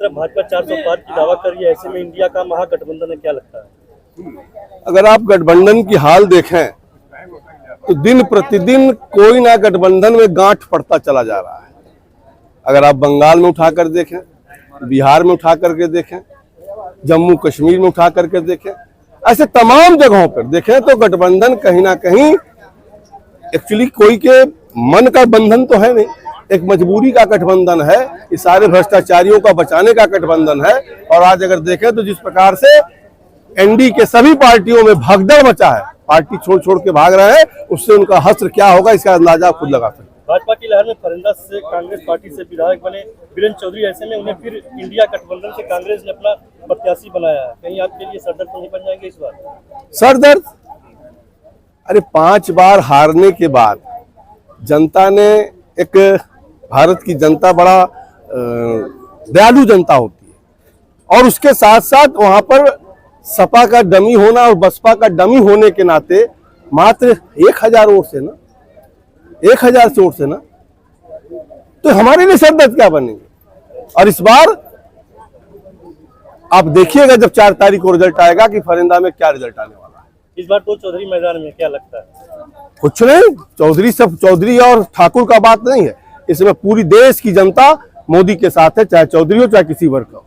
तरफ भाजपा 400 पार की दावा कर रही है, ऐसे में इंडिया का महागठबंधन है, क्या लगता है? अगर आप गठबंधन की हाल देखें तो दिन प्रतिदिन कोई ना गठबंधन में गांठ पड़ता चला जा रहा है। अगर आप बंगाल में उठाकर देखें, बिहार में उठा करके देखें, जम्मू कश्मीर में उठा करके देखें, ऐसे तमाम जगहों पर देखें तो गठबंधन कहीं ना कहीं एक्चुअली कोई के मन का बंधन तो है नहीं, एक मजबूरी का गठबंधन है। इस सारे भ्रष्टाचारियों का बचाने का गठबंधन है। और आज अगर देखें तो जिस प्रकार से एनडी के सभी पार्टियों में भगदड़ मचा है, पार्टी छोड़ छोड़ के भाग रहे हैं, उससे उनका हश्र क्या होगा इसका अंदाजा खुद लगा सकते हैं। भाजपा की लहर में फरिंदा से कांग्रेस पार्टी से विधायक बने वीरेंद्र चौधरी, ऐसे में उन्हें फिर इंडिया गठबंधन से कांग्रेस ने अपना प्रत्याशी बनाया है, कहीं आपके लिए सरदर्द नहीं बन जाएंगे इस बार? सरदर्द? अरे 5 बार हारने के बाद जनता ने, एक भारत की जनता बड़ा दयालु जनता होती है, और उसके साथ साथ वहां पर सपा का डमी होना और बसपा का डमी होने के नाते मात्र 1000 वोट से ना, 1000 वोट से ना, तो हमारे लिए सरदर्द क्या बनेंगे। और इस बार आप देखिएगा जब 4 तारीख को रिजल्ट आएगा कि फरिंदा में क्या रिजल्ट आने वाला है। इस बार तो चौधरी मैदान में, क्या लगता है? कुछ नहीं, चौधरी सब चौधरी और ठाकुर का बात नहीं है, इसमें पूरी देश की जनता मोदी के साथ है, चाहे चौधरी हो चाहे किसी वर्ग का हो।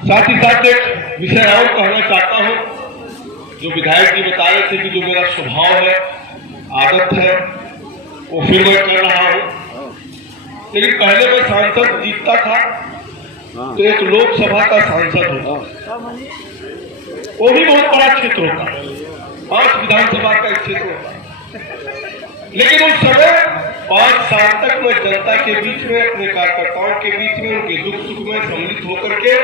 साथ ही साथ एक विषय और कहना चाहता हूं, जो विधायक जी बता रहे थे कि जो मेरा स्वभाव है, आदत है, वो फिर मैं कर रहा हूं। लेकिन पहले मैं सांसद जीतता था तो एक लोकसभा का सांसद होता, वो भी बहुत बड़ा क्षेत्र होता, 5 विधानसभा का एक क्षेत्र होता। लेकिन उस समय 5 साल तक मैं जनता के बीच में, अपने कार्यकर्ताओं के बीच में, उनके दुख सुख में सम्मिलित होकर के,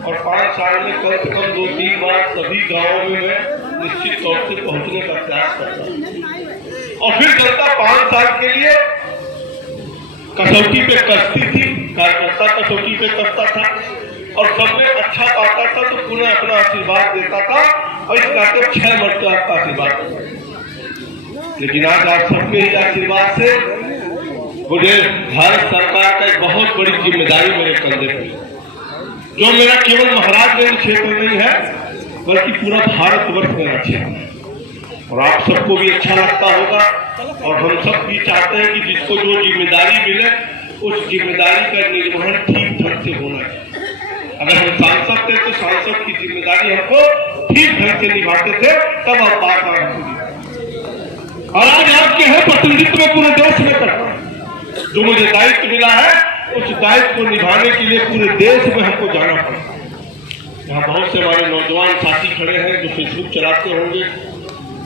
और 5 साल में कम से कम 2-3 बार सभी गांवों में मैं निश्चित तौर से पहुंचने का प्रयास करता। और फिर जनता 5 साल के लिए कसौटी पे कसती थी, कार्यकर्ता कसौटी पे कसता था, और सबने अच्छा पाता था तो पुनः अपना आशीर्वाद देता था, और इस नाते 6 मरतबा आपका आशीर्वाद देता। लेकिन आज आप सबके ही आशीर्वाद से मुझे भारत सरकार का एक बहुत बड़ी जिम्मेदारी मेरे कंधे पर, जो मेरा केवल महाराजगंज क्षेत्र नहीं है बल्कि पूरा भारतवर्ष मेरा क्षेत्र है। और आप सबको भी अच्छा लगता होगा, और हम सब भी चाहते हैं कि जिसको जो जिम्मेदारी मिले उस जिम्मेदारी का निर्वहन ठीक ढंग से होना चाहिए। अगर हम सांसद थे तो सांसद की जिम्मेदारी हमको ठीक ढंग से निभाते थे, तब आप बार और आज आपके है प्रतिनिधित्व में पूरे देश में करता है। जो मुझे दायित्व मिला है उस दायित्व को निभाने के लिए पूरे देश में हमको जाना पड़ता है। यहाँ बहुत से हमारे नौजवान साथी खड़े हैं जो फेसबुक चलाते होंगे,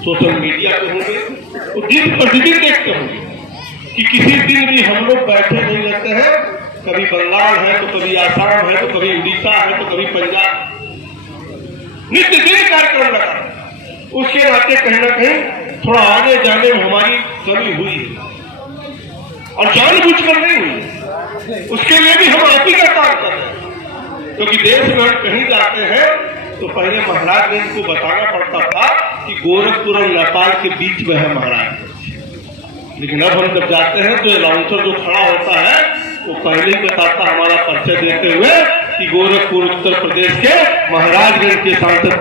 सोशल मीडिया पे होंगे, तो दिन प्रतिदिन देखते होंगे कि किसी दिन भी हम लोग बैठे नहीं रहते हैं। कभी बंगाल है तो कभी आसाम है तो कभी उड़ीसा है तो कभी पंजाब, नित्य दिन कार्यक्रम लगा। उसके नाते कहीं ना कहीं थोड़ा आने जाने में हमारी कमी हुई है, और जानबूझकर नहीं हुई। उसके लिए भी हम आप ही का काम कर रहे हैं, क्योंकि देश में हम कहीं जाते हैं तो पहले महाराजगंज को बताना पड़ता था कि गोरखपुर और नेपाल के बीच में है महाराजगंज। लेकिन अब हम जब जाते हैं तो अनाउंसर जो खड़ा होता है वो पहले ही बताता, हमारा परिचय देते हुए, कि गोरखपुर उत्तर प्रदेश के महाराजगंज के सांसद